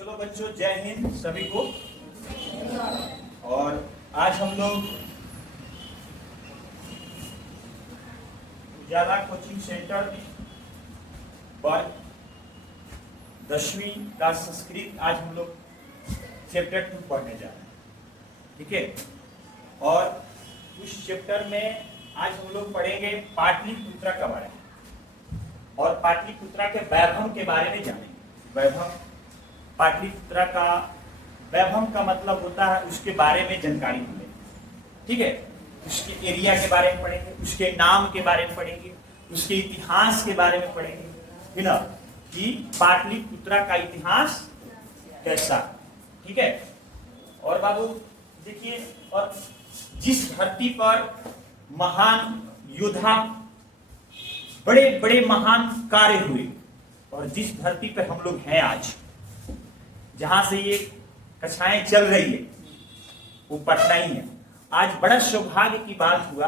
चलो बच्चों, जय हिंद सभी को। और आज हम लोग उजाला कोचिंग सेंटर पर 10वीं का संस्कृत आज हम लोग चैप्टर 2 पढ़ने जा रहे हैं, ठीक है। और उस चैप्टर में आज हम लोग पढ़ेंगे पाटलिपुत्र के बारे में और पाटलिपुत्र के वैभव के बारे में जानेंगे। वैभव, पाटलिपुत्र का वैभव का मतलब होता है उसके बारे में जानकारी मिलेगी, ठीक है। उसके एरिया के बारे में पढ़ेंगे, उसके नाम के बारे में पढ़ेंगे, उसके इतिहास के बारे में पढ़ेंगे, है ना, कि पाटलिपुत्र का इतिहास कैसा, ठीक है। और बाबू देखिए, और जिस धरती पर महान योद्धा, बड़े बड़े महान कार्य हुए, और जिस धरती पर हम लोग हैं आज, जहां से ये कक्षाएं चल रही है, वो पटना ही है। आज बड़ा सौभाग्य की बात हुआ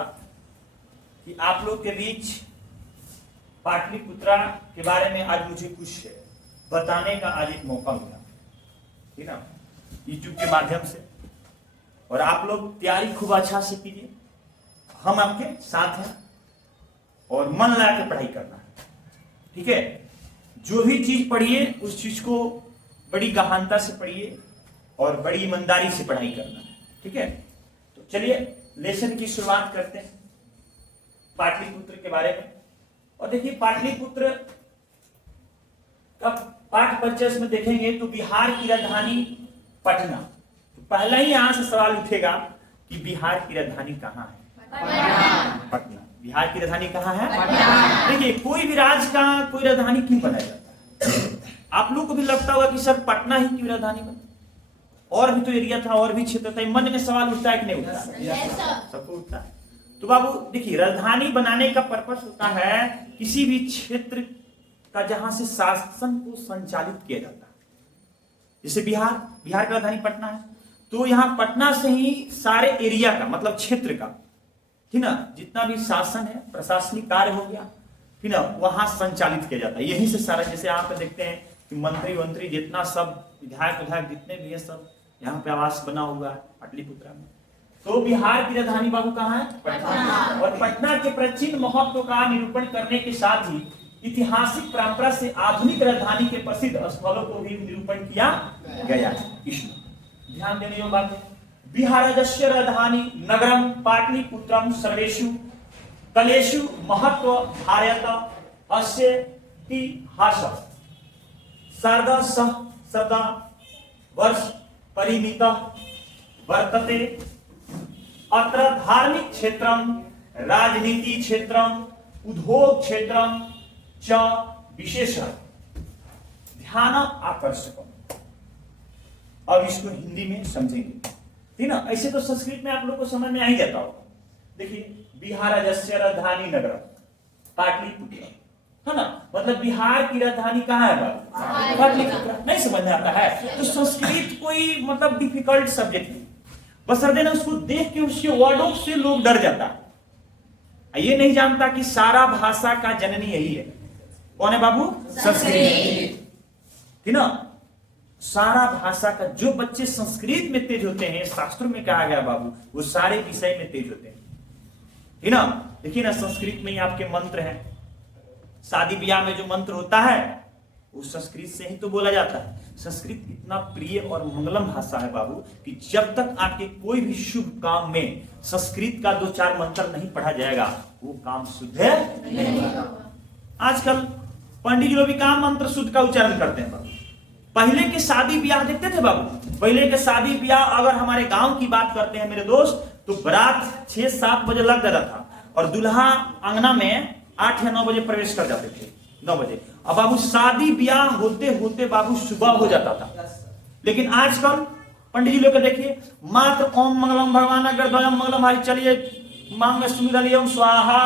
कि आप लोग के बीच पाटलिपुत्र के बारे में आज मुझे कुछ बताने का आज एक मौका मिला, ठीक ना, यूट्यूब के माध्यम से। और आप लोग तैयारी खूब अच्छा से कीजिए, हम आपके साथ हैं और मन लगा के पढ़ाई करना है, ठीक है। जो भी चीज पढ़िए उस चीज को बड़ी गहनता से पढ़िए और बड़ी ईमानदारी से पढ़ाई करना है, ठीक है। तो चलिए लेसन की शुरुआत करते हैं पाटलिपुत्र के बारे में। और देखिए, पाटलिपुत्र का पाठ परिचय में देखेंगे तो बिहार की राजधानी पटना। तो पहला ही यहां से सवाल उठेगा कि बिहार की राजधानी कहाँ है? पटना। बिहार की राजधानी कहाँ है? देखिए, कोई भी राज्य का कोई राजधानी क्यों बनाया जाता है? आप लोग को भी लगता होगा कि सर पटना ही क्यों राजधानी बना, और भी तो एरिया था, और भी क्षेत्र था। मन में सवाल उठता है कि नहीं उठता? सबको उठता है। तो बाबू देखिए, राजधानी बनाने का पर्पस होता है किसी भी क्षेत्र का जहां से शासन को संचालित किया जाता है। जैसे बिहार की राजधानी पटना है, तो यहाँ पटना से ही सारे एरिया का मतलब क्षेत्र का, ठीक ना, जितना भी शासन है, प्रशासनिक कार्य हो गया, ठीक ना, वहां संचालित किया जाता है। यहीं से सारा, जैसे यहाँ पे देखते हैं कि मंत्री जितना सब विधायक जितने भी है, सब यहाँ पे आवास बना हुआ है पाटलिपुत्र में। तो बिहार की राजधानी बाबू कहाँ है? पटना। और पटना के प्राचीन महत्व का निरूपण करने के साथ ही ऐतिहासिक परंपरा से आधुनिक राजधानी के प्रसिद्ध स्थलों को भी निरूपण किया गया है। इसमें ध्यान देने योग्य बात है, बिहारस्य राजधानी नगरम पाटलिपुत्रम सर्वेषु कलेषु महत्व धारयत अस्य इतिहास सार्ध वर्ष परिमित वर्तते। अत्र धार्मिक क्षेत्रम, राजनीति क्षेत्रम, उद्योग क्षेत्रम च विशेष ध्यान आकर्षक। अब इसको हिंदी में समझेंगे, ठीक ना। ऐसे तो संस्कृत में आप लोग को समझ में आ ही जाता होगा। देखिए, बिहारस्य राजधानी नगर पाटलिपुत्र, है ना, मतलब बिहार की राजधानी कहाँ है? पाटलिपुत्र। नहीं समझ में आता है तो संस्कृत कोई मतलब डिफिकल्ट सब्जेक्ट नहीं, बशर्ते उसको देख के उसके वर्डों से लोग डर जाता है। ये नहीं जानता कि सारा भाषा का जननी यही है। कौन है बाबू? संस्कृत, ठीक ना। सारा भाषा का, जो बच्चे संस्कृत में तेज होते हैं, शास्त्रों में कहा गया बाबू, वो सारे विषय में तेज होते हैं, ठीक ना। देखिए ना, संस्कृत में ही आपके मंत्र हैं। शादी ब्याह में जो मंत्र होता है वो संस्कृत से ही तो बोला जाता है। संस्कृत इतना प्रिय और मंगलम भाषा है बाबू कि जब तक आपके कोई भी शुभ काम में संस्कृत का 2-4 मंत्र नहीं पढ़ा जाएगा, वो काम शुद्ध नहीं होगा। आजकल पंडित जी लोग भी काम मंत्र शुद्ध का उच्चारण करते हैं बाबू। पहले के शादी ब्याह देखते थे बाबू, पहले के शादी ब्याह अगर हमारे गांव की बात करते हैं मेरे दोस्त, तो बारात 6-7 बजे लग जाता था और दूल्हा अंगना में 8 या 9 बजे प्रवेश कर जाते थे, 9 बजे। अब बाबू शादी ब्याह होते होते बाबू सुबह हो जाता था। लेकिन आजकल पंडित जी लोग देखिए, मात्र ओम मंगलम भगवान अग्रद्वयम मंगलम हरि, चलिए मांग सुमिरलियम स्वाहा,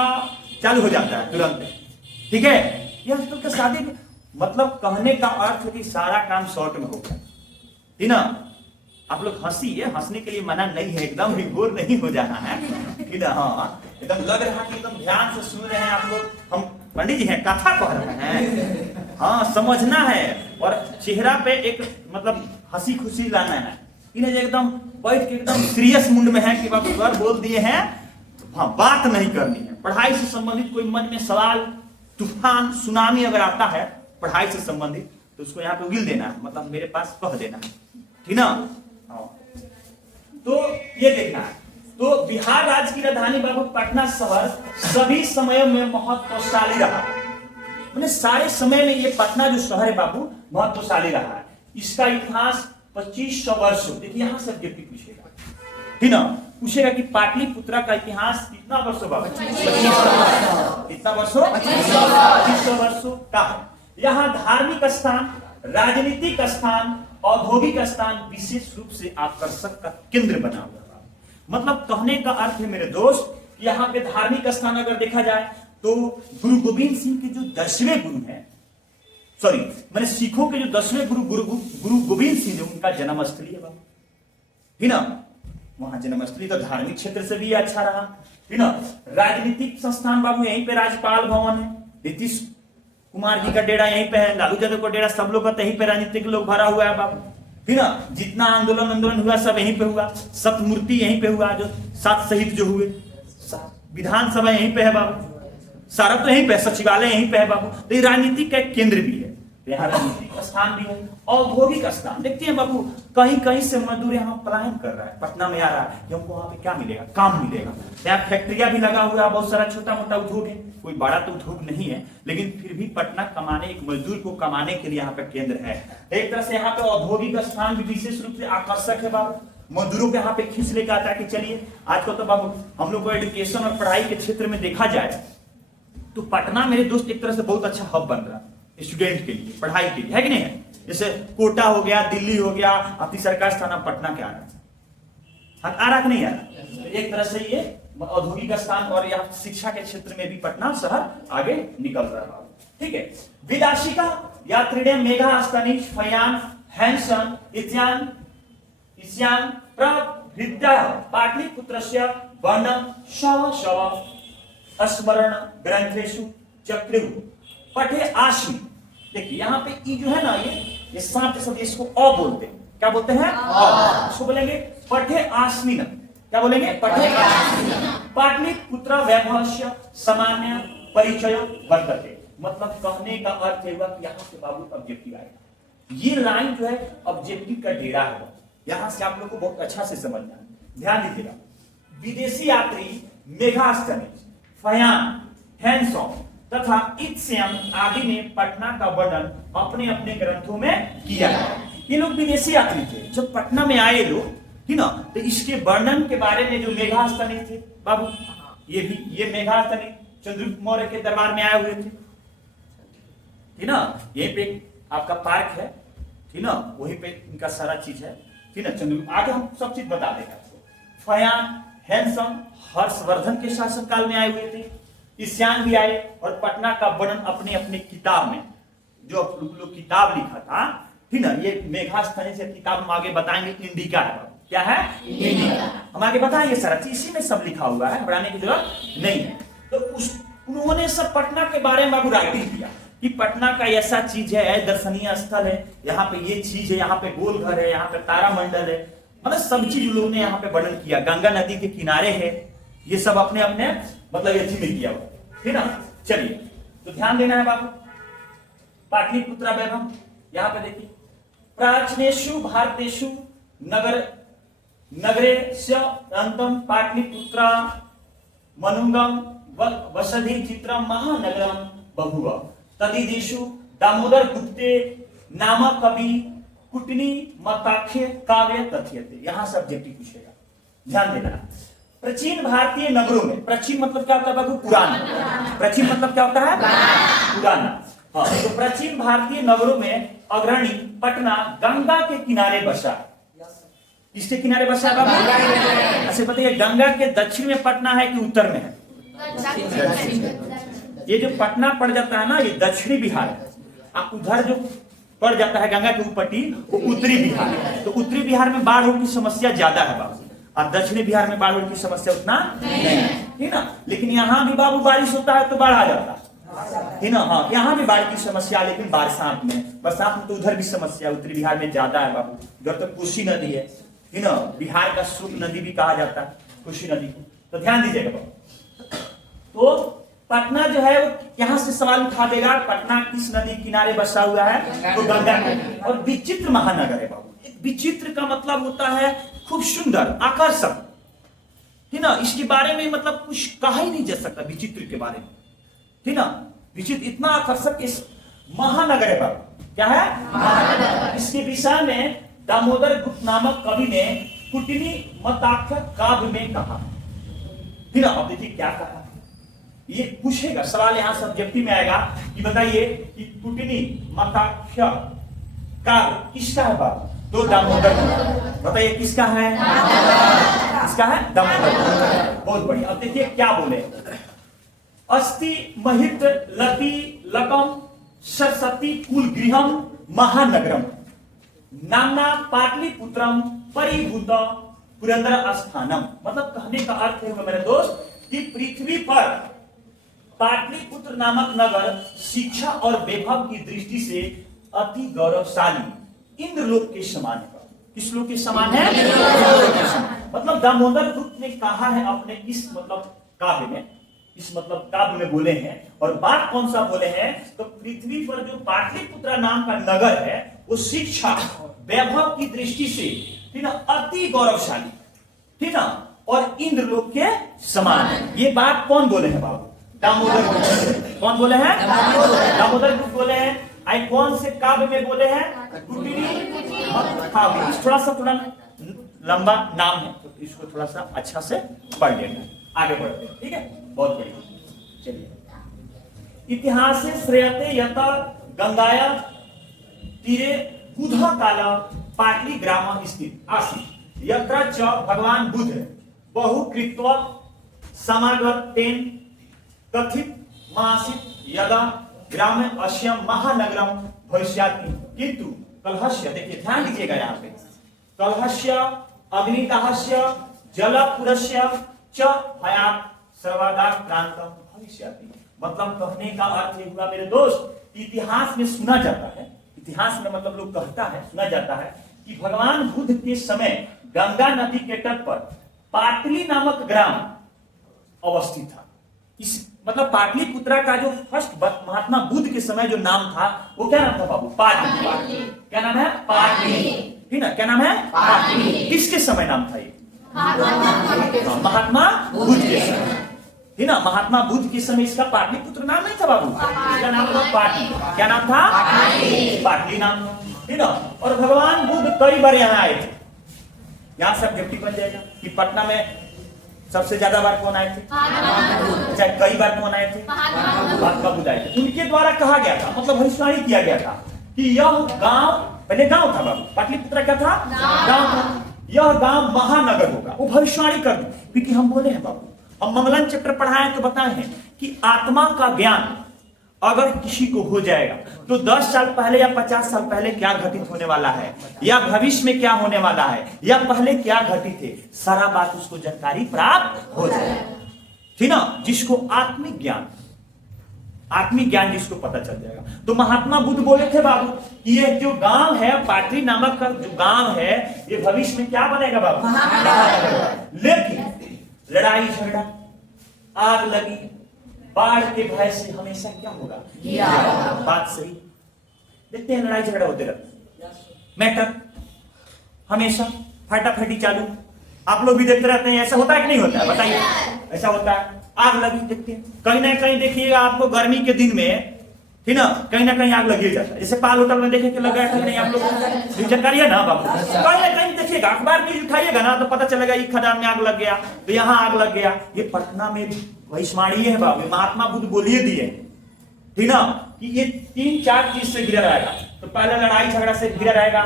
चालू हो जाता है तुरंत, ठीक है। ये आजकल का शादी मतलब कहने का अर्थ है कि सारा काम शॉर्ट में होगा, ठीक ना। आप लोग हंसी है, हंसने के लिए मना नहीं है, एकदम विभोर नहीं हो जाना है, ठीक है। हाँ, एकदम लग रहा है कि एकदम ध्यान से सुन रहे हैं आप लोग। हम पंडित जी हैं, कथा कह रहे हैं, हाँ समझना है और चेहरा पे एक मतलब हंसी खुशी लाना है। इन्हें जो एकदम बैठ के एकदम सीरियस मूड में है कि बाबू सर बोल दिए हैं, हाँ बात नहीं करनी है। पढ़ाई से संबंधित कोई मन में सवाल, तूफान, सुनामी अगर आता है पढ़ाई से संबंधित, तो उसको यहाँ पे उगिल देना है, मतलब मेरे पास कह देना है, ठीक ना। तो ये देखना है। तो बिहार राज्य की राजधानी बाबू पटना शहर सभी समयों में महत्वशाली रहा। मैंने सारे समय में ये पटना जो शहर है बाबू महत्वशाली रहा है। इसका इतिहास 2500 वर्ष, देखिए यहां से ऑब्जेक्टिव पूछेगा, ठीक ना, पूछेगा कि पाटलिपुत्रा का इतिहास कितना वर्षों बाबू, कितना वर्षों, 2500 वर्षों का है। यहाँ धार्मिक स्थान, राजनीतिक स्थान, औद्योगिक स्थान विशेष रूप से आकर्षक का केंद्र बना हुआ है। मतलब कहने का अर्थ है मेरे दोस्त, यहाँ पे धार्मिक स्थान अगर देखा जाए तो गुरु गोविंद सिंह के जो 10वें गुरु हैं, सॉरी मैंने सिखों के जो 10वें गुरु गोविंद सिंह उनका जन्मस्थली है बाबू, ठीक ना, वहां जन्मस्थली। तो धार्मिक क्षेत्र से भी अच्छा रहा, ठीक ना। राजनीतिक संस्थान बाबू यहीं पे राज्यपाल भवन है, नीतीश कुमार जी का डेरा यहीं पे है, लालू यादव का डेरा, सब लोग का यहीं पे राजनीतिक लोग भरा हुआ है बाबू, ठीक ना। जितना आंदोलन हुआ सब यहीं पे हुआ, सप्तमूर्ति यहीं पे हुआ, जो 7 शहीद जो हुए, विधानसभा यहीं पे है बाबू, सारा तो यहीं पे, सचिवालय यहीं पे है बाबू। तो ये राजनीतिक का एक केंद्र भी है, यहाँ राजनीतिक स्थान भी है। औद्योगिक स्थान देखते हैं बाबू, कहीं कहीं से मजदूर यहाँ पलायन कर रहा है, पटना में आ रहा है, हमको वहां पे क्या मिलेगा, काम मिलेगा। यहाँ फैक्ट्रियां भी लगा हुआ है, बहुत सारा छोटा मोटा उद्योग है, कोई बड़ा तो उद्योग नहीं है, लेकिन फिर भी पटना कमाने, एक मजदूर को कमाने के लिए यहाँ पे केंद्र है। एक तरह से यहाँ पे औद्योगिक स्थान भी विशेष रूप से आकर्षक है बाबू, मजदूरों के यहाँ पे खींच लेकर आता है कि चलिए आजकल तो बाबू हम लोग को एजुकेशन और पढ़ाई के क्षेत्र में देखा जाए तो पटना मेरे दोस्त एक तरह से बहुत अच्छा हब बन रहा है स्टूडेंट के लिए, पढ़ाई के लिए, है कि नहीं है। जैसे कोटा हो गया, दिल्ली हो गया, अपनी सरकार स्थान पटना के आ रहा है, आ रहा कि नहीं आ रहा। एक तरह से ये औद्योगिक स्थान और यहाँ शिक्षा के क्षेत्र में भी पटना शहर आगे निकल रहा है, ठीक है। विदाशिका यात्रिणे मेघा स्तनिज फयान हैंसन इत्यान प्रभृत्या पाटलिपुत्रस्य वर्णम शव शव स्मरण ग्रंथेषु चक्रु पठे आश्मी। देखिए यहाँ पे ई जो है ना, ये सांप जैसा, इसको अ बोलते हैं, क्या बोलते हैं, इसको बोलेंगे पठे आश्मिन, क्या बोलेंगे, पठे आश्मिन। पाटलिपुत्र वैभवस्य सामान्य परिचय वर्तते, मतलब कहने का अर्थ होगा कि यहाँ से बाबू ऑब्जेक्टिव आएगा। ये लाइन जो है ऑब्जेक्टिव का डेरा है, यहां से आप लोग को बहुत अच्छा से समझना है, ध्यान दीजिएगा। विदेशी यात्री मेघास्तनिज, फयान, हैंसॉन तथा इत्स्यम आदि ने पटना का वर्णन अपने अपने ग्रंथों में किया है। ये लोग विदेशी यात्री थे, जब पटना में आए लोग, ठीक ना, तो इसके वर्णन के बारे में जो मेघास्तनी थे बाबू, ये मेघास्तनी चंद्रगुप्त मौर्य के दरबार में आए हुए थे, ठीक ना। यहीं पे आपका पार्क है, ठीक ना, वहीं पे इनका सारा चीज है, ठीक ना। चंद्रगुप्त आगे हम सब चीज बता देंगे आपको। फयान, हैंसम हर्षवर्धन के शासनकाल में आए हुए थे, ईशान भी आए और पटना का वर्णन अपने अपने किताब में, जो लोग किताब लिखा था, ठीक ना, ये मेघास्थनी से किताब हम आगे बताएंगे, इंडिका है, क्या है, इंडिका, हम आगे बताएंगे सारा चीज, इसी में सब लिखा हुआ है, बढ़ाने की जरूरत नहीं है। तो उन्होंने सब पटना के बारे में बाबू राइटिंग किया कि पटना का ऐसा चीज है, दर्शनीय स्थल है, यहाँ पे ये चीज है, यहाँ पे गोलघर है, यहाँ पे तारामंडल है, मतलब सब चीज लोगों ने यहाँ पे वर्णन किया। गंगा नदी के किनारे है, ये सब अपने अपने मतलब ये में किया हुआ, ठीक ना। चलिए तो ध्यान देना है बाबू। पाटलिपुत्र वैभव, यहाँ पे देखिए, प्राचीनेषु भारतेषु नगरेस्य अंतम पाटलिपुत्र मनुंगम वसधि चित्रम महानगरम बभुव तदिदेशु दामोदर गुप्ते नाम कवि कुटनी मताख्य काव्य तथ्यते। यहां से ऑब्जेक्टिव पूछेगा, ध्यान देना। प्राचीन भारतीय नगरों में, प्राचीन मतलब क्या होता है बाबू, पुराना, प्राचीन मतलब क्या होता है, पुराना। हाँ, तो प्राचीन भारतीय नगरों में अग्रणी पटना गंगा के किनारे बसा। किसके किनारे बसा बाबू, अच्छा बताइए, गंगा के दक्षिण में पटना है कि उत्तर में है, ये जो पटना पड़ जाता है ना, ये दक्षिणी बिहार है, उधर जो पड़ जाता है गंगा के ऊपटी, वो उत्तरी बिहार है। तो उत्तरी बिहार में बाढ़ की समस्या ज्यादा है बाबू, और दक्षिणी बिहार में बाढ़ की समस्या उतना नहीं है, ठीक ना। लेकिन यहाँ भी बाबू बारिश होता है तो बाढ़ आ जाता है, है ना। हाँ, यहाँ भी बाढ़ की समस्या, लेकिन बरसात में तो उधर भी समस्या, उत्तरी बिहार में ज्यादा है बाबू। उधर तो कोसी नदी है ना, बिहार का शुभ नदी भी कहा जाता है कोसी नदी को, तो ध्यान दीजिएगा बाबू। तो पटना जो है वो यहाँ से सवाल उठा देगा, पटना किस नदी किनारे बसा हुआ है, तो गंगा। और विचित्र महानगर है बाबू। एक विचित्र का मतलब होता है खूब सुंदर, आकर्षक, है ना। इसके बारे में मतलब कुछ कहा ही नहीं जा सकता विचित्र के बारे में, है ना। विचित्र इतना आकर्षक इस महानगर है बाबू। क्या है? महानगर। इसके विषय में दामोदर गुप्त नामक कवि ने कुटनी मताख्य काव्य में कहा, है ना। अब देखिए क्या कहा, ये पूछेगा सवाल, यहाँ सब्जेक्टिव में आएगा कि बताइए कि कुटनी मताख्य काव्य किसका है बाबू, तो दामोदर। बताइए किसका है? किसका है? दामोदर। बहुत बढ़िया। अब देखिए क्या बोले, अस्ति महित लति लकम सरस्वती कुल गृहम महानगरम नामना पाटलिपुत्रम परिभूत पुरंदर स्थानम। मतलब कहने का अर्थ है मेरे दोस्त कि पृथ्वी पर पाटलिपुत्र नामक नगर शिक्षा और वैभव की दृष्टि से अति गौरवशाली इंद्रलोक के समान है। किस लोक के समान है? इंद्रलोक के समान। मतलब दामोदर गुप्त ने कहा है अपने इस मतलब काव्य में, इस मतलब काव्य में बोले हैं। और बात कौन सा बोले हैं, तो पृथ्वी पर जो पाटलिपुत्र नाम का नगर है वो शिक्षा वैभव की दृष्टि से, ठीक ना, अति गौरवशाली, ठीक ना, और इंद्रलोक के समान है। ये बात कौन बोले हैं बाबू? दामोदर गुप्त। कौन बोले हैं? दामोदर गुप्त बोले हैं। आई कौन से काव्य में बोले हैं? थोड़ा लंबा नाम है, तो इसको थोड़ा सा अच्छा से पढ़ लेना। आगे बढ़ते हैं, ठीक है, बहुत बढ़िया। चलिए, इतिहास से श्रेयते यत गंगाया तीरे बुधा काला पाटली ग्राम स्थित आसीत् यत्र च भगवान बुद्ध बहुकृत्वा समागतेन कथित मासित यदा ग्राम अश्यम महानगरम भविष्याति किंतु कलहस्य, देखिए ध्यान दीजिएगा यहाँ पे, कलहस्य अग्निदाहस्य जलपुरस्य च भयात् सर्वदा क्रांतम भविष्याति। मतलब कहने का अर्थ ये हुआ मेरे दोस्त, इतिहास में सुना जाता है, इतिहास में मतलब लोग कहता है, सुना जाता है कि भगवान बुद्ध के समय गंगा नदी के तट पर पाटली नामक ग्राम अवस्थित था। इस मतलब पाटलिपुत्रा का जो फर्स्ट महात्मा बुद्ध के समय जो नाम था वो क्या नाम था बाबू? पाटली। क्या नाम है? पाटली, ठीक ना। क्या नाम है? पाटली। किसके समय नाम था ये? महात्मा बुद्ध के समय, है ना। महात्मा बुद्ध के समय इसका पाटलिपुत्र नाम नहीं था बाबू, इसका नाम था पाटली। क्या नाम था? पाटली नाम, है ना। और भगवान बुद्ध कई बार यहाँ आए थे। यहाँ सब्जेक्टिव बन जाएगा कि पटना में सबसे ज्यादा बार कौन आए थे? चाहे कई बार कौन आए थे? महात्मा बुद्ध आए थे। उनके द्वारा कहा गया था, मतलब भविष्यवाणी किया गया था कि यह गांव, पहले गांव था बाबू, पाटलिपुत्र क्या था? गांव था। यह गांव महानगर होगा, वो भविष्यवाणी कर दी। क्योंकि हम बोले हैं बाबू, हम मंगलन चैप्टर पढ़ाए तो बताए हैं कि आत्मा का ज्ञान अगर किसी को हो जाएगा तो 10 साल पहले या 50 साल पहले क्या घटित होने वाला है, या भविष्य में क्या होने वाला है, या पहले क्या घटित है, सारा बात उसको जानकारी प्राप्त हो जाएगा, ठीक ना। जिसको आत्मिक ज्ञान जिसको पता चल जाएगा। तो महात्मा बुद्ध बोले थे बाबू कि ये जो गांव है, पाटली नामक का जो गांव है, ये भविष्य में क्या बनेगा बाबू? लेकिन लड़ाई झगड़ा, आग लगी, बाढ़ के भय से हमेशा क्या होगा? बात सही। देखते हैं लड़ाई झगड़ा होते रहते, मैटर हमेशा फटाफटी चालू। आप लोग भी देखते रहते हैं, ऐसा होता है कि नहीं होता है? बताइए, ऐसा होता है। आग लगी, देखते हैं कहीं ना कहीं, देखिएगा आपको गर्मी के दिन में, ठीक ना, कहीं ना कहीं आग लगी जाता है। जैसे पाल होटल में देखे कि लगा है नहीं, आप लोग जानकारी है ना बाबू? कहीं ना कहीं देखिएगा, अखबार भी उठाइएगा ना तो पता चलेगा ये खदान में आग लग गया, तो यहाँ आग लग गया। ये पटना में भविष्यवाणी है बाबू, महात्मा बुद्ध बोलिए दिए, ठीक ना, कि ये 3-4 चीज से घिरा रहेगा। तो पहले लड़ाई झगड़ा से घिरा रहेगा,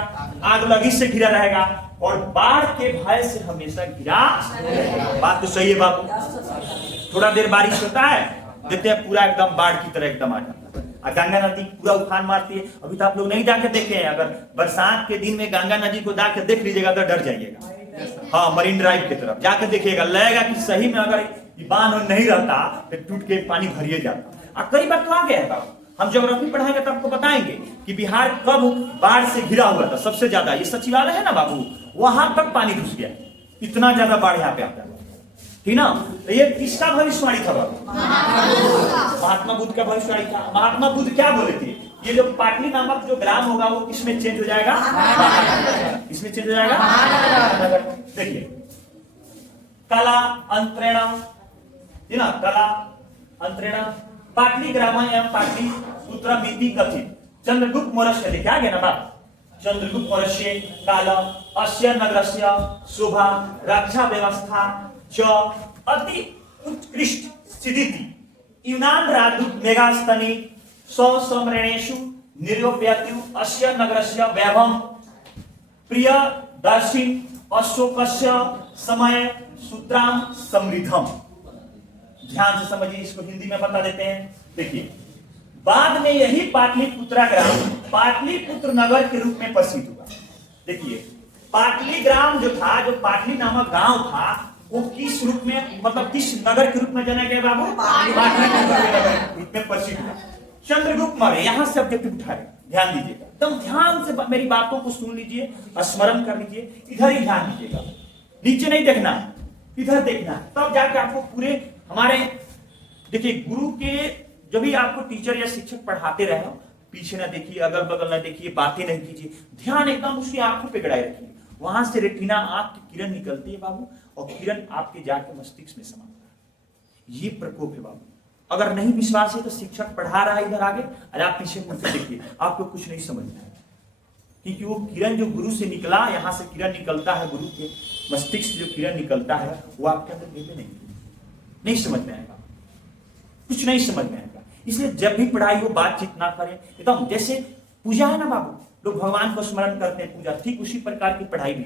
आग लगी से घिरा रहेगा, और बाढ़ के भय से हमेशा घिरा। बात तो सही है बाबू। थोड़ा देर बारिश होता है, देखते हैं पूरा एकदम बाढ़ की तरह एकदम आ जाता है, और गंगा नदी पूरा उफान मारती है। अभी तो आप लोग नहीं जाके देखे हैं, अगर बरसात के दिन में गंगा नदी को जाके देख लीजिएगा तो डर जाइएगा। हाँ, मरीन ड्राइव की तरफ जाके देखिएगा, लगेगा कि सही में अगर बांध नहीं रहता तो टूट के पानी भरिए जाता। कई बार तो आ गया है बाबू, हम ज्योग्राफी पढ़ाएंगे तो आपको बताएंगे कि बिहार कब बाढ़ से घिरा हुआ था सबसे ज्यादा। ये सचिवालय है ना बाबू, वहां तक पानी घुस गया, इतना ज्यादा बाढ़ यहाँ पे आता है, ठीक ना। तो ये किसका भविष्यवाणी था बाबू? महात्मा बुद्ध का भविष्यवाणी था। महात्मा बुद्ध क्या बोले थे? ये जो पाटली नामक जो ग्राम होगा वो किसमें चेंज हो जाएगा? किसमें चेंज हो जाएगा? देखिए, कला अंतरेण, ना कला अंतरेण पाटली ग्राम एवं पाटली पुत्रमिति कथित चंद्रगुप्त मौर्य लिखा गया ना बात। चंद्रगुप्त मौर्य काल अस्य नगरस्य शोभा रक्षा व्यवस्था च अति उत्कृष्ट स्थिति यूनान राजदूत मेगास्तनी सौसमरणेषु निर्योप्यतु अस्य नगरस्य वैभवं प्रियदर्शी अशोकस्य समय सूत्राम समृद्धम। ध्यान से समझिए, इसको हिंदी में बता देते हैं। देखिए, बाद में यही पाटलिपुत्र ग्राम पाटलिपुत्र नगर के रूप में प्रसिद्ध हुआ। देखिए, पाटली ग्राम जो था, जो पाटली नामक गांव था, वो किस रूप में, मतलब किस नगर के रूप में जाना गया बाबू? पाटलिपुत्र नगर के रूप में प्रसिद्ध हुआ। चंद्रगुप्त मौर्य, यहां से ऑब्जेक्टिव उठा रहे, ध्यान दीजिएगा, एकदम ध्यान से मेरी बातों को सुन लीजिए, स्मरण कर लीजिए, इधर ही ध्यान दीजिएगा, नीचे नहीं देखना, इधर देखना, तब जाके आपको पूरे हमारे। देखिए, गुरु के जब भी आपको टीचर या शिक्षक पढ़ाते रहे हो, पीछे ना देखिए, अगल बगल ना देखिए, बातें नहीं कीजिए, ध्यान एकदम उसकी आंखों पे गड़ाए रखिए। वहां से रेटिना आंख की किरण निकलती है बाबू, और किरण आपके जाके मस्तिष्क में समाता है। ये प्रकोप है बाबू। अगर नहीं विश्वास है तो शिक्षक पढ़ा रहा है इधर आगे, और आप पीछे मुड़ के देखिए, आपको कुछ नहीं समझना है, क्योंकि वो किरण जो गुरु से निकला, यहां से किरण निकलता है, गुरु के मस्तिष्क से जो किरण निकलता है वो आपके अंदर नहीं समझ में आएगा, कुछ नहीं समझ में आएगा। इसलिए जब भी पढ़ाई हो बातचीत ना करें, एकदम जैसे पूजा है ना बाबू, लोग भगवान को स्मरण करते हैं, पूजा, ठीक उसी प्रकार की पढ़ाई भी।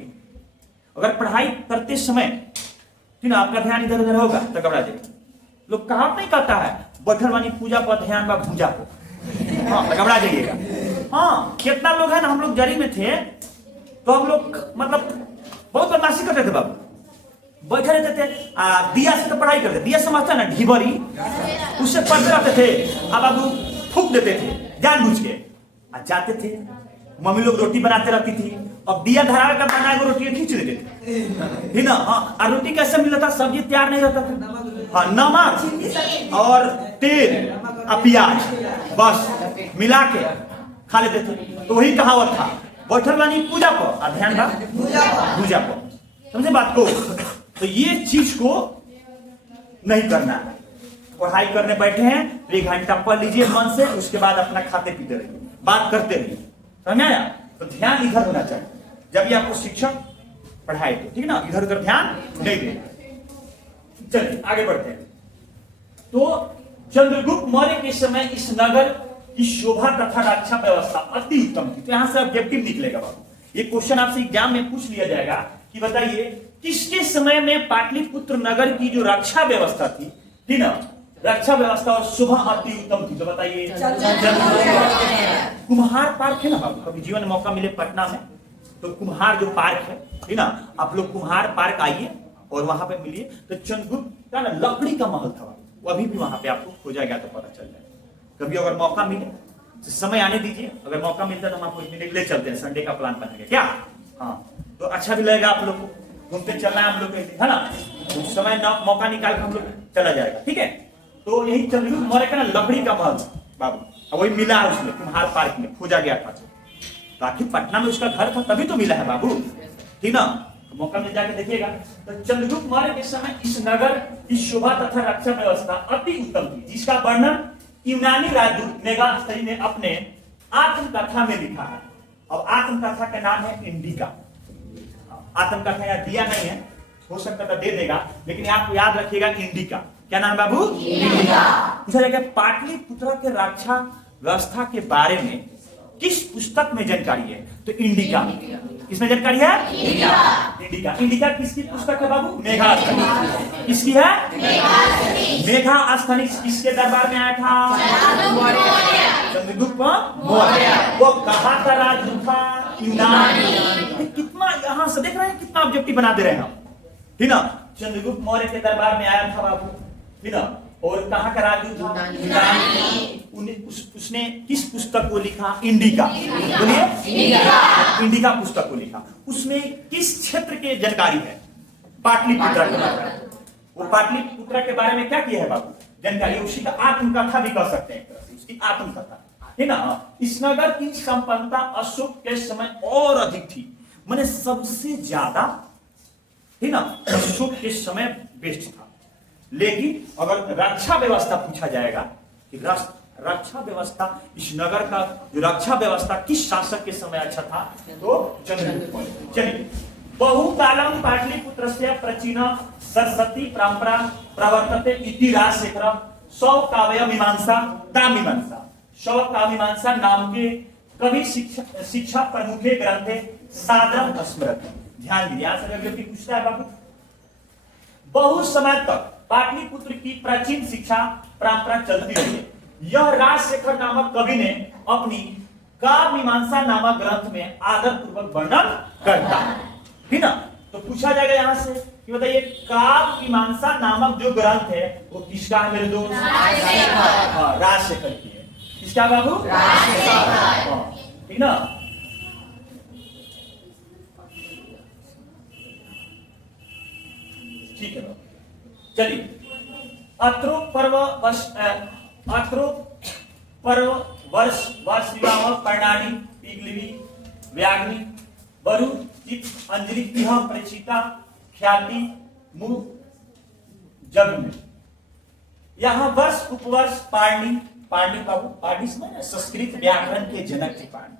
अगर पढ़ाई करते समय ठीक ना आपका ध्यान इधर उधर होगा तो घबरा जाएगा। लोग कहावत नहीं कहता है, बैठल वाली पूजा पर ध्यान बा भूजा को, हाँ तो घबरा जाइएगा। हाँ, कितना लोग है ना, हम लोग जरी में थे तो हम लोग मतलब बहुत बदमाशी करते थे बाबू, बैठे रहते थे, दिया से तो पढ़ाई करते, दिया समझता ना, ढिबरी, उससे पढ़ते रहते थे, अब बाबू फूक देते थे जानबूझ के, जाते थे, मम्मी लोग रोटी बनाते रहती थी, अब दिया धरा कर बनाए वो रोटी खींच देते थे, ठीक ना। हाँ, और रोटी कैसे मिलता था? सब्जी तैयार नहीं रहता था, हाँ, नमक और तेल और प्याज बस मिला के खा लेते थे। तो वही कहावत था, बैठल वाली पूजा पर, ध्यान रहा पूजा पर, समझे बात को। तो ये चीज को नहीं करना है। पढ़ाई करने बैठे हैं तो 1 घंटा पढ़ लीजिए मन से, उसके बाद अपना खाते पीते रहिए, बात करते रहिए, समझ आया? तो ध्यान इधर होना चाहिए जब भी आपको शिक्षक पढ़ाए तो, ठीक ना, इधर उधर ध्यान नहीं देना। चलिए आगे बढ़ते हैं। तो चंद्रगुप्त मौर्य के समय इस नगर की शोभा तथा रक्षा व्यवस्था अति उत्तम थी। तो यहां से ऑब्जेक्टिव निकलेगा बाबू, ये क्वेश्चन आपसे एग्जाम में पूछ लिया जाएगा कि बताइए किसके समय में पाटलिपुत्र नगर की जो रक्षा व्यवस्था थी, ठीक ना, रक्षा व्यवस्था और शोभा अति उत्तम थी। तो बताइए, कुम्हार पार्क है ना बाबू, कभी जीवन में मौका मिले पटना में तो कुम्हार जो पार्क है, ठीक ना, आप लोग कुम्हार पार्क आइए और वहां पे मिलिए। तो चंद्रगुप्त का ना लकड़ी का महल था, वो अभी भी वहां पे आपको हो जाएगा तो पता चल जाएगा। कभी अगर मौका मिले तो समय आने दीजिए, अगर मौका मिलता है तो हम आपको 1 मिनट ले चलते हैं, संडे का प्लान बनाएंगे क्या? हाँ, तो अच्छा भी लगेगा, आप लोग को घूमते चलना है हम लोग है ना, उस समय मौका निकाल कर हम लोग चला जाएगा, ठीक है। तो यही चंद्रगुप्त मौर्य का ना लकड़ी का महल बाबू, वही मिला है उसमें कुम्हार पार्क में, खोजा गया था। ताकि पटना में उसका घर था तभी तो मिला है बाबू, ठीक ना, मौका मिल जाके देखिएगा। तो चंद्रगुप्त मौर्य के समय इस नगर की शोभा तथा रक्षा व्यवस्था अति उत्तम थी, जिसका वर्णन यूनानी राजदूत मेगास्थनी ने अपने आत्मकथा में लिखा है। अब आत्मकथा का नाम है इंडिका। आत्मकथा यहाँ दिया नहीं है, हो सकता था दे देगा, लेकिन आपको याद रखिएगा इंडिका। क्या नाम बाबू? इंडिका। पूछा जाएगा पाटलिपुत्र के रक्षा व्यवस्था के बारे में किस पुस्तक में जानकारी है? तो इंडिका। किसमें जानकारी है? इंडिका। इंडिका किसकी पुस्तक है बाबू? मेगास्थनी। किसकी है? मेगास्थनी। किसके दरबार में आया था? चंद्रगुप्त मौर्य। वो कहाँ का राजदूत था? यूनानी। कितना यहां से देख रहे हैं, कितना ऑब्जेक्टिव बना दे रहे हैं हम, ठीक ना। चंद्रगुप्त मौर्य के दरबार में आया था बाबू, ठीक ना, और कहाँ का राजदूत था? उसने किस पुस्तक को लिखा? इंडिका। बोलिए, इंडिका पुस्तक को लिखा। उसमें किस क्षेत्र के जानकारी है? पाटलिपुत्र के बारे में। वो पाटलिपुत्र के बारे में क्या किया है बाबू? जानकारी। उसी का आत्मकथा भी कह सकते हैं, एक तरह से उसकी आत्मकथा है ना। इस नगर की संपन्नता अशोक के समय और अधिक थी, माने सबसे ज्यादा है ना, अशोक के समय बेस्ट था। लेकिन अगर रक्षा व्यवस्था पूछा जाएगा कि रक्षा व्यवस्था, इस नगर का जो रक्षा व्यवस्था किस शासक के समय अच्छा था, तो चंद्रगुप्त मौर्य। चलिए, बहुकालम पाटलिपुत्रस्य प्राचीन सरस्वती परंपरा प्रवर्तते इति राजशेखर स्वकाव्य मीमांसा काव्यमीमांसा। स्वकाव्यमीमांसा नाम के कवि शिक्षा प्रमुखे ग्रंथे सादरम स्मृति। ध्यान दीजिए, यहां से व्यक्ति पूछता है बाबू, बहुत समय तक पाटलिपुत्र की प्राचीन शिक्षा परंपरा चलती रही है। यह राजशेखर नामक कवि ने अपनी काव्यमीमांसा नामक ग्रंथ में आदर पूर्वक वर्णन करता है ना। तो पूछा जाएगा यहां से कि बताइए, काव्यमीमांसा नामक जो ग्रंथ है वो किसका है मेरे दोस्त? राजशेखर की है। किसका बाबू? राजशेखर। ठीक ना। ठीक है, चलिए। अत्रो पर्व वर्ष विवाह प्रणाली पिगलिवी व्याग्नि बरु चित अंजलि यह प्रचिता ख्याति मुंह जग में। यहाँ वर्ष उपवर्ष पारणी बाबू, पारणी समझ, संस्कृत व्याकरण के जनक थे पारणी।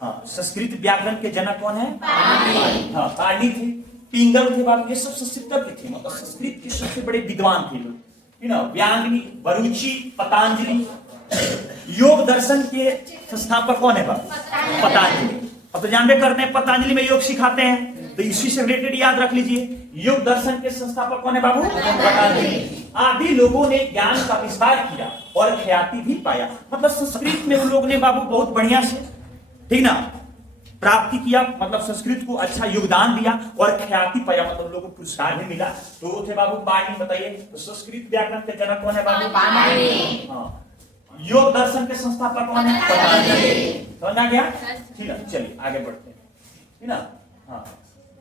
हाँ, संस्कृत व्याकरण के जनक कौन है? पारणी। हाँ, पारणी थे। पिंगल थे बाबू, ये सब संस्कृत थे, मतलब संस्कृत के सबसे बड़े विद्वान थे लोग, है ना। व्यांगनी, बरुचि, पतंजलि। योग दर्शन के संस्थापक कौन है बाबू? पतंजलि। अब तो जानते करते हैं पतंजलि में योग सिखाते हैं, तो इसी से रिलेटेड याद रख लीजिए, योग दर्शन के संस्थापक कौन है बाबू? पतंजलि। आदि लोगों ने ज्ञान का विस्तार किया और ख्याति भी पाया, मतलब संस्कृत में उन लोगों ने बाबू बहुत बढ़िया से, ठीक ना, प्राप्ति किया, मतलब संस्कृत को अच्छा योगदान दिया और ख्याति पाया, मतलब लोगों को पुरस्कार भी मिला। तो वो थे बाबू पाणिनि। बताइए, तो संस्कृत व्याकरण के जनक कौन है बाबू? पाणिनि। हाँ, योग दर्शन के संस्थापक कौन है? पतंजलि। समझ आ गया? ठीक है, चलिए आगे बढ़ते हैं, है ना। हाँ,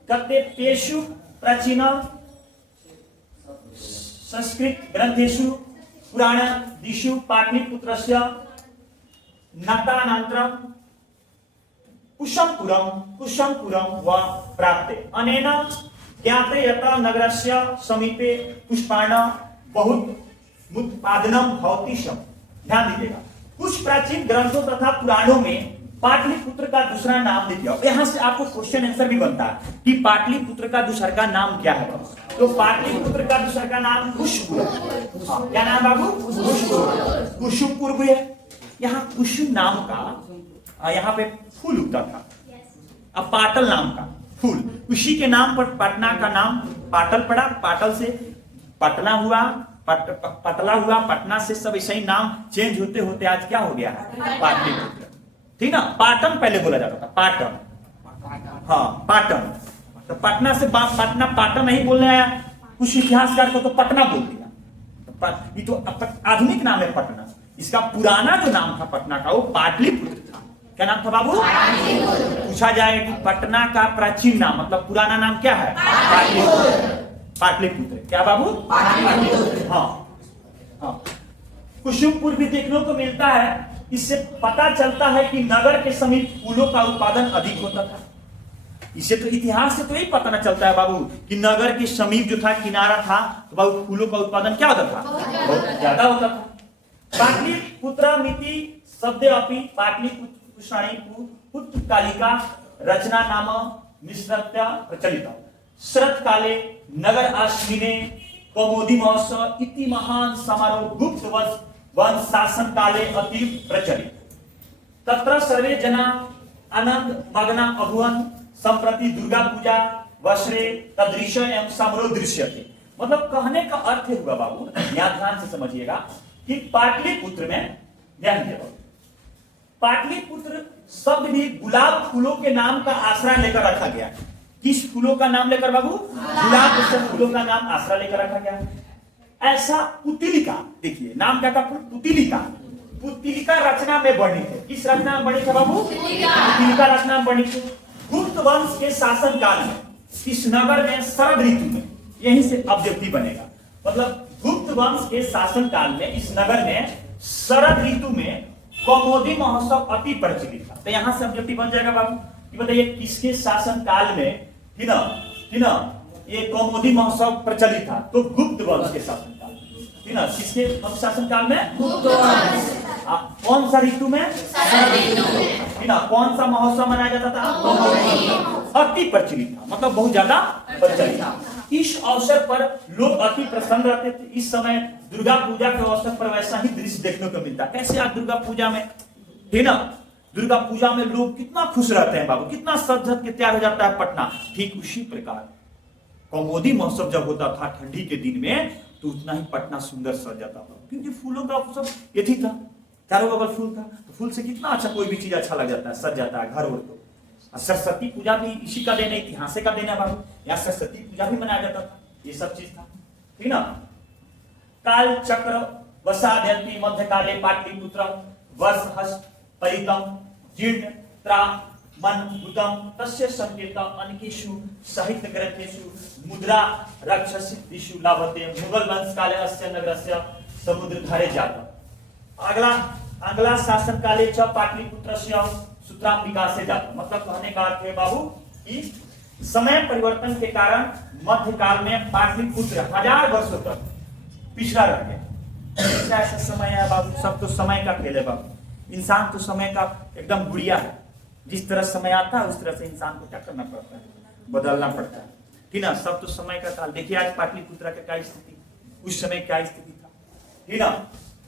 कतेषु प्राचीन संस्कृत ग्रंथेषु पुराणादिषु पाटलिपुत्रस्य नतानन्तरं कुशंपुरम व प्राप्ते। अनेन ज्ञाते यत नगरस्य समीपे पुष्पाण बहुत मुत्पादनम भवति शम। ध्यान दीजिएगा, कुछ प्राचीन ग्रंथों तथा पुराणों में पाटलिपुत्र का दूसरा नाम लिखा। यहां से आपको क्वेश्चन आंसर भी बनता है कि पाटलिपुत्र का दूसरा का नाम क्या है। तो पाटलिपुत्र का दूसरा का नाम कुशपुर। क्या नाम बाबू? कुशपुर। कुशुपुर भी है। यहाँ कुशु नाम का यहाँ पे फूल उगता था, अब पाटल नाम का फूल, उसी के नाम पर पटना का नाम पाटल पड़ा। पाटल से पटना हुआ, पटला हुआ, पटना से सब ऐसे ही नाम चेंज होते होते आज क्या हो गया है? पाटलिपुत्र। ठीक ना। पाटन पहले बोला जाता था, पाटन। हाँ, पाटन। तो पटना से पटना पाटन नहीं बोलने आया, कुछ इतिहासकार को तो पटना बोल दिया। ये तो आधुनिक नाम है पटना। इसका पुराना जो नाम था पटना का वो पाटलिपुत्र था। क्या नाम था बाबू? पूछा जाएगा कि पटना का प्राचीन नाम मतलब पुराना नाम क्या है? पाटलिपुत्र। क्या बाबू? पाटलिपुत्र। हाँ हाँ। कुसुमपुर भी देखने को मिलता है। इससे पता चलता है कि नगर के समीप फूलों का उत्पादन अधिक होता था। इससे तो इतिहास से तो यही पता न चलता है बाबू कि नगर के समीप जो था, किनारा था, तो बाबू फूलों का उत्पादन क्या होता था? बहुत ज्यादा होता था। पाटलिपुत्र मिति शब्द अपि पाटलिपुत्राणि पुत्रकालिका रचना नाम मिश्रत्या प्रचलित। शरत काले नगर आश्विने कौमुदी महोत्सव इति महान समारोह गुप्त वंश शासन काले अति प्रचलित। तत्र सर्वे जना आनंद मग्ना अभुवन। संप्रति दुर्गा पूजा वस्त्रे तदृश्य एवं समारोह दृश्यते। मतलब कहने का अर्थ हुआ बाबू, यहाँ ध्यान से समझिएगा कि पाटलिपुत्र में, ध्यान दीजिएगा, पाटलिपुत्र शब्द भी गुलाब फूलों के नाम का आश्रय लेकर रखा गया। किस फूलों का नाम लेकर बाबू? गुलाब फूलों का नाम आश्रय लेकर रखा गया। ऐसा पुतिलिका, देखिए नाम क्या था, पुतिलिका। पुतिलिका रचना में वर्णित है। किस रचना में वर्णित है बाबू? पुतिलिका रचना में वर्णित है। गुप्त वंश के शासन काल में इस नगर में शरद ऋतु में, यहीं से अव्यक्ति बनेगा, मतलब गुप्त वंश के शासन काल में इस नगर में शरद ऋतु में कौमुदी महोत्सव अति प्रचलित था। तो यहां से अव्यक्ति बन जाएगा बाबू कि बताइए किसके शासन काल में ही ना ये कौमुदी महोत्सव प्रचलित था? तो गुप्त वंश के शासन काल में, ना किसके शासन काल में? गुप्त वंश। कौन सा ऋतु में? शरद ऋतु में। ना कौन सा महोत्सव मनाया जाता था? अति प्रचलित था, मतलब बहुत ज्यादा प्रचलित था। इस अवसर पर लोग अति प्रसन्न रहते थे। इस समय दुर्गा पूजा के अवसर पर वैसा ही दृश्य देखने को मिलता है। कैसे आज दुर्गा पूजा में, है ना, दुर्गा पूजा में लोग कितना खुश रहते हैं बाबू, कितना सज धज के तैयार हो जाता है पटना। ठीक उसी प्रकार कौमुदी महोत्सव जब होता था ठंडी के दिन में, तो उतना ही पटना सुंदर सज जाता था, क्योंकि फूलों का उत्सव यही था, चारों बगल फूल था। तो फूल से कितना अच्छा कोई भी चीज अच्छा लग जाता है, सज जाता है घर। तो सरस्वती पूजा भी इसी का देन है, इतिहास का देन है बाबू। यहाँ सरस्वती पूजा भी मनाया जाता था, ये सब चीज था, ठीक ना। काल चक्र वसाद्यंती मध्यकाले पाटलिपुत्र वर्ष हस्त परितम जीर्ण त्रा मन उदम तस्य संकेत अनेकेषु साहित्य ग्रंथेषु मुद्रा रक्षसिद्धिषु लाभते मुगल वंश काले अस्य नगरस्य समुद्र धारे जाता। अगला शासन काले च पाटलिपुत्रस्य सूत्राम विकासे जाता। मतलब कहने का अर्थ है बाबू कि समय परिवर्तन के कारण मध्यकाल में पाटलिपुत्र 1000 वर्षों तक पिछड़ा रह गया। ऐसा समय है बाबू, सब तो समय का खेल है बाबू। इंसान तो समय का एकदम गुड़िया है, जिस तरह समय आता है उस तरह से इंसान को क्या करना पड़ता है, बदलना पड़ता है, ठीक ना। सब तो समय का काल। देखिए आज पाटलिपुत्र का क्या स्थिति, उस समय क्या स्थिति था, ठीक ना।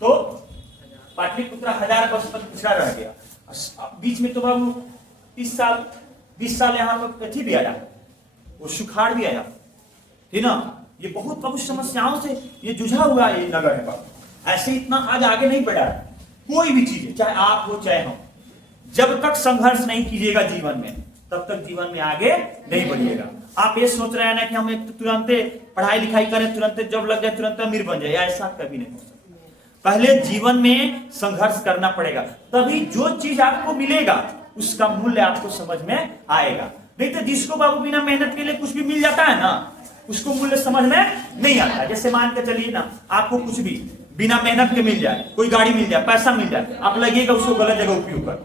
तो पाटलिपुत्र 1000 वर्ष तक पिछड़ा रह गया। बीच में तो बाबू 30 साल 20 साल यहाँ पर कथी भी आया, वो सुखाड़ भी आया, ठीक ना। ये बहुत समस्याओं से ये जुझा हुआ ये नगर है बाबू। ऐसे इतना आज आगे नहीं बढ़ा है कोई भी चीज, चाहे आप हो चाहे हम। जब तक संघर्ष नहीं कीजिएगा जीवन में, तब तक जीवन में आगे नहीं बढ़िएगा। आप ये सोच रहे हैं ना कि हम एक तुरंत पढ़ाई लिखाई करें, तुरंत जॉब लग जाए, तुरंत अमीर बन जाए, ऐसा कभी नहीं हो सकता। पहले जीवन में संघर्ष करना पड़ेगा, तभी जो चीज आपको मिलेगा उसका मूल्य आपको समझ में आएगा। नहीं तो जिसको बाबू बिना मेहनत के लिए कुछ भी मिल जाता है ना, उसको मूल्य समझ में नहीं आता। जैसे मान के चलिए ना, आपको कुछ भी बिना मेहनत के मिल जाए, कोई गाड़ी मिल जाए, पैसा मिल जाए, आप लगेगा उसको गलत जगह उपयोग कर,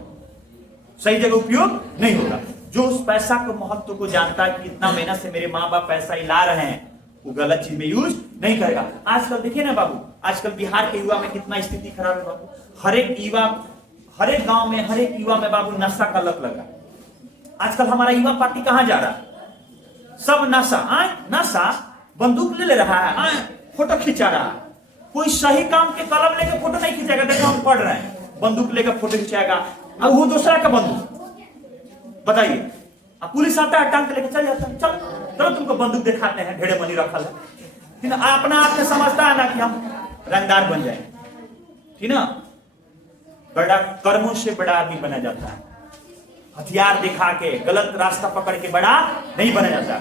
सही जगह उपयोग नहीं होगा। जो उस पैसा को महत्व को जानता है, कितना मेहनत से मेरे माँ बाप पैसा ही ला रहे हैं, वो गलत चीज में यूज नहीं करेगा। आजकल देखिए ना बाबू, आजकल बिहार के युवा में कितना स्थिति खराब है बाबू। हर एक गांव में, हर एक युवा में बाबू नशा का लत लगा। आजकल हमारा युवा पार्टी कहां जा रहा है, सब नशा बंदूक ले रहा है, फोटो खिंचा रहा है। कोई सही काम के कलम लेकर फोटो नहीं खिंचाएगा। देखो हम पढ़ रहे हैं, बंदूक लेकर फोटो खिंचाएगा, अब वो दूसरा का बंदूक, बताइए। अब पुलिस आता है, टांग के लेकर चल जाता है, चलो तुमको बंदूक दिखाते हैं, ढेरे मनी रखल है, ठीक ना। अपना आप से समझता है ना कि हम रंगदार बन जाए, ठीक ना। बड़ा कर्मों से बड़ा आदमी बना जाता है, हथियार दिखा के गलत रास्ता पकड़ के बड़ा नहीं बना जाता।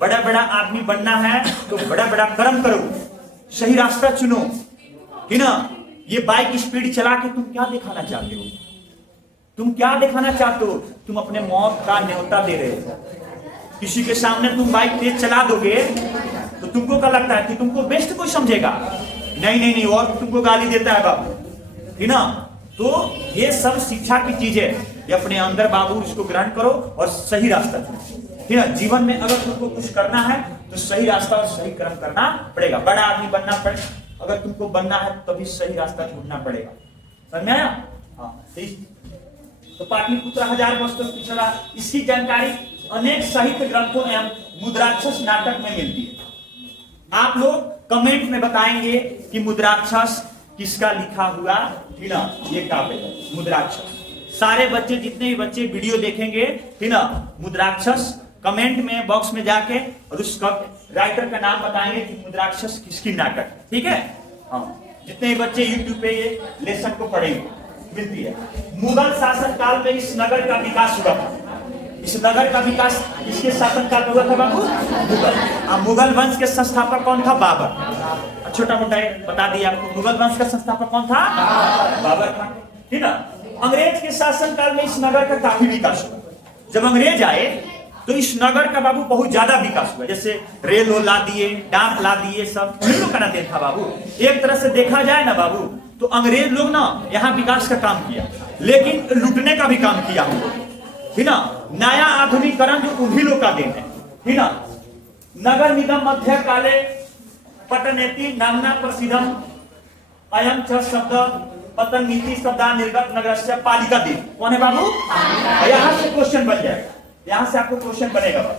बड़ा आदमी बनना है तो बड़ा कर्म करो, सही रास्ता चुनो, ठीक ना। ये बाइक स्पीड चला के तुम क्या दिखाना चाहते हो, तुम क्या दिखाना चाहते हो? तुम अपने मौत का न्योता दे रहे हो। किसी के सामने तुम बाइक तेज चला दोगे तो तुमको क्या लगता है कि तुमको बेस्ट कोई समझेगा? नहीं, और तुमको गाली देता है बाबू, ठीक ना। तो ये सब शिक्षा की चीज है, ये अपने अंदर बाबू इसको ग्रहण करो और सही रास्ता चुनो, ठीक है। जीवन में अगर तुमको कुछ करना है तो सही रास्ता और सही कर्म करना पड़ेगा। बड़ा आदमी बनना पड़े, अगर तुमको बनना है तभी सही रास्ता ढूंढना पड़ेगा, समझ में आया? हाँ। तो पाटलिपुत्र 1000 वर्ष तक पिछड़ा, इसकी जानकारी अनेक साहित्य ग्रंथों एवं मुद्राक्षस नाटक में मिलती है। आप लोग कमेंट में बताएंगे कि मुद्राक्षस किसका लिखा हुआ, ठीक ना, ये काव्य है मुद्राक्षस। सारे बच्चे, जितने भी बच्चे वीडियो देखेंगे, ठीक ना, मुद्राक्षस कमेंट में बॉक्स में जाके और उस राइटर का नाम बताएंगे कि मुद्राक्षस किसकी नाटक, ठीक है। हाँ, जितने भी बच्चे यूट्यूब पे ये लेसन को पढ़ेंगे मिलती है। मुगल शासन काल में इस नगर का विकास हुआ था। इस नगर का विकास किसके शासनकाल में हुआ था बाबू? मुगल। मुगल वंश के संस्थापक कौन था? बाबर। छोटा मोटा बता दिया आपको, मुगल वंश का संस्थापक कौन था? बाबर था, ठीक ना। अंग्रेज के शासनकाल में इस नगर का काफी विकास हुआ। जब अंग्रेज आए तो इस नगर का बाबू बहुत ज्यादा विकास हुआ, जैसे रेल ला दिए, डाक ला दिए, सब उन्हीं लोग का देन था बाबू। एक तरह से देखा जाए ना बाबू, तो अंग्रेज लोग ना यहाँ विकास का काम किया, लेकिन लूटने का भी काम किया हम लोग, ठीक ना। नया आधुनिकरण जो उन्हीं लोग का देन है, ठीक ना। नगर निगम मध्य काले पटनेति नामना प्रसिद्धम अयम च शब्द पतन नीति शब्दा निर्गत नगरस्य पालिका देव। कौन है बाबू? यहाँ से क्वेश्चन बन जाएगा, यहाँ से आपको क्वेश्चन बनेगा बस।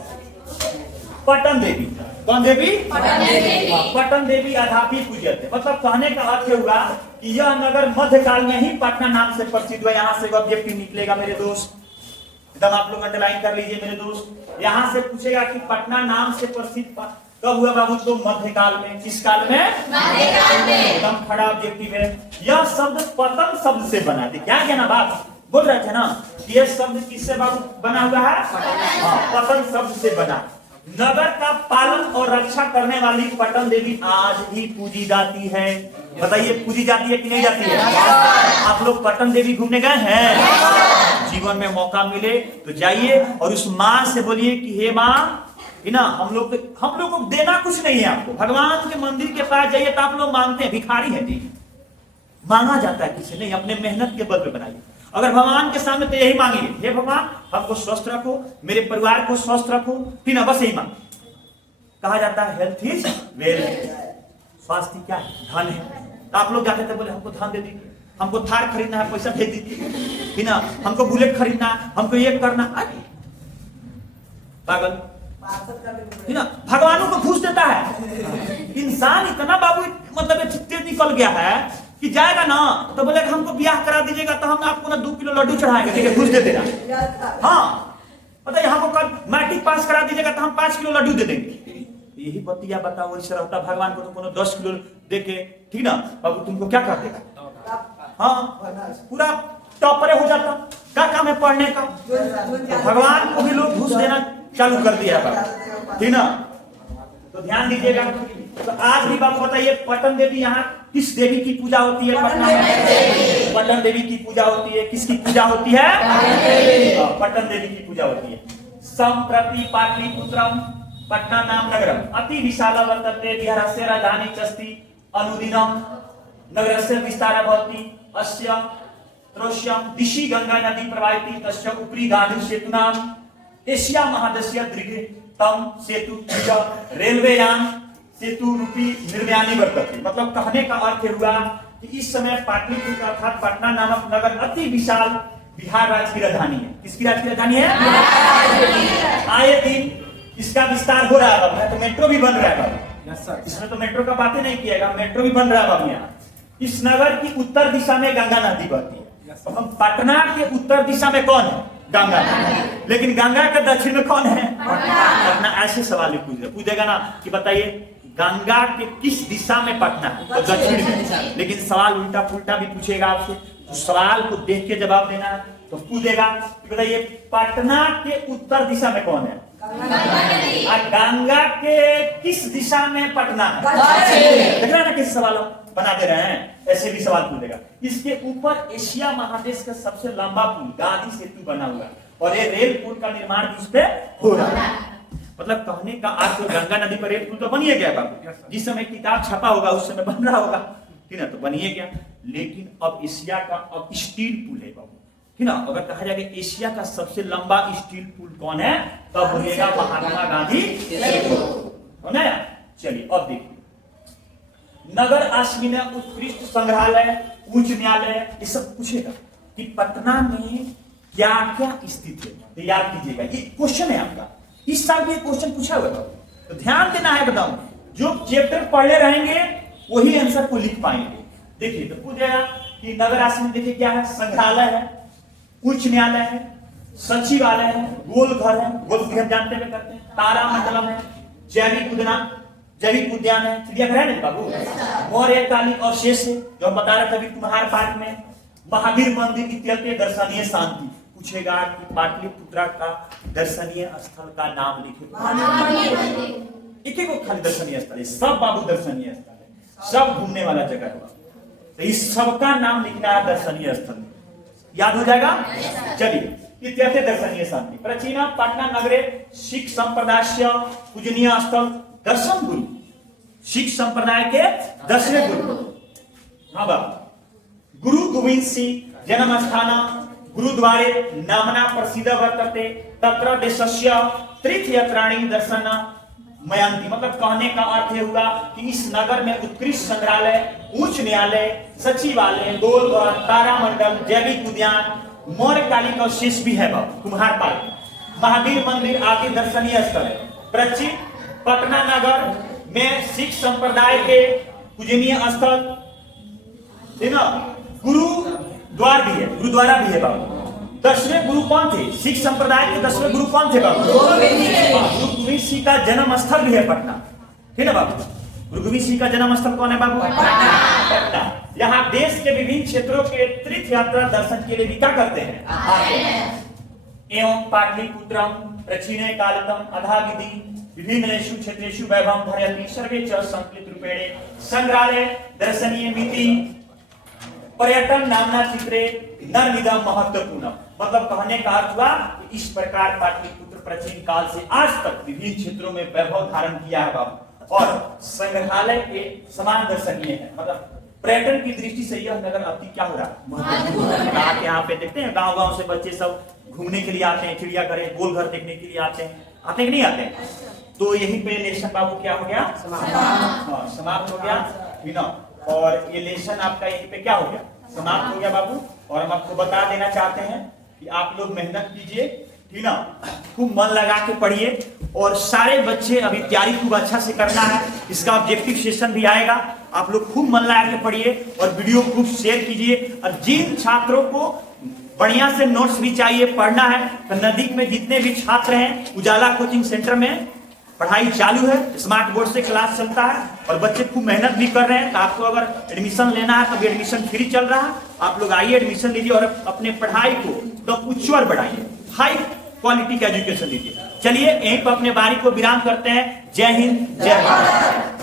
पटन देवी, कौन देवी? पटन देवी। पटन देवी अधापि पूज्यते, मतलब कहने का अर्थ हुआ कि यह नगर मध्यकाल में ही पटना नाम से प्रसिद्ध हुआ। यहाँ से ऑब्जेक्टिव निकलेगा मेरे दोस्त, एकदम आप लोग अंडरलाइन कर लीजिए मेरे दोस्त। यहाँ से पूछेगा कि पटना नाम से प्रसिद्ध कब हुआ बाबू? तो मध्यकाल में। किस काल में? मध्यकाल में। एकदम खड़ा ऑब्जेक्टिव है। यह शब्द पतन शब्द से बना थे। क्या कहना बात बोल रहे थे ना, यह शब्द किससे बाबू बना हुआ है? पतन शब्द से बना। नगर का पालन और रक्षा करने वाली पटन देवी आज भी पूजी जाती है। बताइए पूजी जाती है कि नहीं जाती है? आप लोग पटन देवी घूमने गए हैं? जीवन में मौका मिले तो जाइए और उस माँ से बोलिए कि हे माँ, ना हम लोग को देना कुछ नहीं है आपको। भगवान के मंदिर के पास जाइए तो आप लोग मांगते हैं, भिखारी है जी, मांगा जाता है किसी नहीं, अपने मेहनत के बल पे बनाइए। अगर भगवान के सामने तो यही मांगिए, हे भगवान हमको स्वस्थ रखो, मेरे परिवार को स्वस्थ रखो, ठीक ना, बस यही मांग। कहा जाता है हेल्थ इज वेल्थ, स्वास्थ्य क्या है? धन है। तो आप लोग जाते थे बोले हमको धन दे दीजिए, हमको थार खरीदना है, पैसा भेज दीजिए, ठीक ना, हमको बुलेट खरीदना है, हमको ये करना। पागल, ठीक ना। भगवानों को घूस देता है इंसान। इतना बाबू मतलब तेज निकल गया है कि जाएगा ना तो बोले हमको ब्याह करा दीजिएगा तो हम आपको ना 2 किलो लड्डू चढ़ाएंगे, ठीक है, घूस दे देगा। हाँ पता है, हमको कल मैट्रिक पास करा दीजिएगा तो हम 5 किलो लड्डू दे देंगे। यही बतिया बताओ, वैसे रहता भगवान को तो कोनो 10 किलो दे के, ठीक ना, बाबू तुमको क्या कर देगा? हाँ पूरा टॉपरे हो जाता। क्या काम है पढ़ने का? तो भगवान को भी लोग घूस देना चालू कर दिया बाबू, ठीक ना। तो ध्यान दीजिएगा। तो आज भी बाबू बताइए पटन देवी यहाँ किस देवी की पूजा होती है? पटना में पटन देवी की पूजा होती है। किसकी पूजा होती है? पटन देवी की पूजा होती है। संप्रति पाटलिपुत्रम पटना नाम नगरम अति विशाला वर्तते बिहारस्य राजधानी चस्ति अनुदिनम नगरस्य विस्तारः भवति अस्य त्रोष्यम दिशि गंगा नदी प्रवाहिती तस्य उपरि गांधी सेतुनाम एशिया महादेशीय दीर्घतम सेतु रेलवे यान सेतु रूपी निर्माणी वर्तते। मतलब कहने का अर्थ हुआ कि इस समय पाटलिपुत्र अर्थात पटना नामक नगर अति विशाल बिहार राज्य की राजधानी है। किसकी राज्य की राजधानी है? आए दिन इसका विस्तार हो रहा है बाबू, तो मेट्रो भी बन रहा है बाबू। इसमें तो मेट्रो का बातें नहीं किएगा, मेट्रो भी बन रहा है बाबू। यहाँ इस नगर की उत्तर दिशा में गंगा नदी बहती है। तो हम पटना के उत्तर दिशा में कौन है? गंगा। लेकिन गंगा के दक्षिण में कौन है? पटना। ऐसे सवाल पूछेगा ना कि बताइए गंगा के किस दिशा में पटना है? तो दक्षिण में। लेकिन सवाल उल्टा पुल्टा भी पूछेगा आपसे, तो सवाल को देख के जवाब देना है। तो पूछेगा कि बताइए पटना के उत्तर दिशा में कौन है? और गंगा के किस दिशा में पटना है? देख रहे ना किस सवाल बना दे रहे हैं, ऐसे भी सवाल पूछेगा। इसके ऊपर एशिया महादेश का सबसे लंबा पुल गांधी सेतु बना हुआ है और ये रेल पुल का निर्माण भी इस पे हो रहा है। मतलब कहने का आज तो गंगा नदी पर रेल पुल तो बनिए गया बाबू, जिस समय किताब छपा होगा उस समय बन रहा होगा, ठीक ना, तो बनिए गया। लेकिन अब एशिया का अब स्टील पुल है बाबू, ठीक ना। अगर कहा जाए कि एशिया का सबसे लंबा स्टील पुल कौन है, तब बोलिएगा महात्मा गांधी सेतु। चलिए अब देखिए नगर आश्वी में उत्कृष्ट संग्रहालय, उच्च न्यायालय, ये सब पूछेगा कि पटना में क्या क्या स्थित है। तो याद कीजिएगा ये क्वेश्चन है आपका, इस साल भी क्वेश्चन पूछा हुआ है, तो ध्यान देना है एकदम। जो चैप्टर पढ़े रहेंगे वही आंसर को लिख पाएंगे। देखिए तो पूछेगा कि नगर आश्वी में देखिए क्या है, संग्रहालय है, उच्च न्यायालय है, सचिवालय है, गोल घर है, गोल घर जानते हुए करते हैं, तारा मंडलम है, जैविक उद्यान है, चिड़ियाघर है ना बाबू, मौर्य कालीन और शेष है जो हम बता रहे थे अभी कुम्हार पार्क में, महावीर मंदिर इत्यादि दर्शनीय शांति। पूछेगा कि पाटलिपुत्र का दर्शनीय स्थल का नाम लिखे। एक एक खाली दर्शनीय स्थल है, सब बाबू दर्शनीय स्थल है, सब घूमने वाला जगह है। तो इस सबका नाम लिखना है दर्शनीय स्थल। याद हो जाएगा? चलिए, इत्यादि दर्शनीय शांति प्राचीन पाटना नगरे सिख संप्रदाय पूजनीय स्थल दशम गुरु, सिख संप्रदाय के 10वें गुरु। हाँ बाबू, गुरु गोविंद सिंह जन्म स्थान गुरुद्वारे नामना प्रसिद्ध वर्तते, तत्र देशस्य तीर्थयात्राणि दर्शन मयांति। मतलब कहने का अर्थ यह हुआ कि इस नगर में उत्कृष्ट संग्रहालय, उच्च न्यायालय, सचिवालय, गोलघर, तारामंडल, जैविक उद्यान, मौर्यकालिक अवशेष भी है बाबू, कुम्हार पार्क, महावीर मंदिर आदि दर्शनीय स्थल है। प्राचीन पटना नगर में सिख संप्रदाय के पूजनीय स्थल है ना, गुरुद्वार भी है, गुरुद्वारा भी है बाबू। 10वें गुरु कौन थे? सिख संप्रदाय के 10वें गुरु कौन थे बाबू? गुरु गोविंद सिंह का जन्म स्थल भी है पटना, है ना बाबू? गुरु गोविंद सिंह का जन्म स्थल कौन है बाबू? पटना। यहाँ देश के विभिन्न क्षेत्रों के तीर्थ यात्रा दर्शन के लिए भी क्या करते हैं? एवं पाटलिपुत्रम प्राचीन कालतम अधाविधि विभिन्नेषु क्षेत्रेषु वैभवं धरयति सर्वे च संकलित रूपेण संग्रहालय दर्शनीय मिति पर्यटन नामना चित्रे नर्मिदम महत्वपूर्ण। मतलब कहने का अर्थ हुआ कि इस प्रकार पाटलिपुत्र प्राचीन काल से आज तक विभिन्न क्षेत्रों में वैभव धारण किया है बाबू, और संग्रहालय के समान दर्शनीय है। मतलब पर्यटन की दृष्टि से यह नगर अति क्या हो रहा है? महत्वपूर्ण। यहाँ पे देखते हैं गांव गांव से बच्चे सब घूमने के लिए आते हैं, चिड़ियाघर, गोलघर देखने के लिए आते हैं कि नहीं आते हैं? तो यहीं पे लेसन बाबू क्या हो गया? समाप्त हो गया। और ये लेसन आपका यहीं पे क्या हो गया? समाप्त हो गया बाबू। और हम आपको बता देना चाहते हैं कि आप लोग मेहनत कीजिए, ठीक ना, खूब मन लगा के पढ़िए, और सारे बच्चे अभी तैयारी खूब अच्छा से करना है। इसका ऑब्जेक्टिव सेशन भी आएगा, आप लोग खूब मन लगा के पढ़िए और वीडियो खूब शेयर कीजिए। और जिन छात्रों को बढ़िया से नोट्स भी चाहिए, पढ़ना है, तो नजदीक में जितने भी छात्र हैं उजाला कोचिंग सेंटर में पढ़ाई चालू है, स्मार्ट बोर्ड से क्लास चलता है और बच्चे खूब मेहनत भी कर रहे हैं। तो आपको अगर एडमिशन लेना है तो भी एडमिशन फ्री चल रहा है, आप लोग आइए एडमिशन लीजिए और अपने पढ़ाई को तो उच्चतर बढ़ाइए, हाई क्वालिटी का एजुकेशन लीजिए। चलिए यहीं पर अपने बारी को विराम करते हैं। जय हिंद, जय भारत।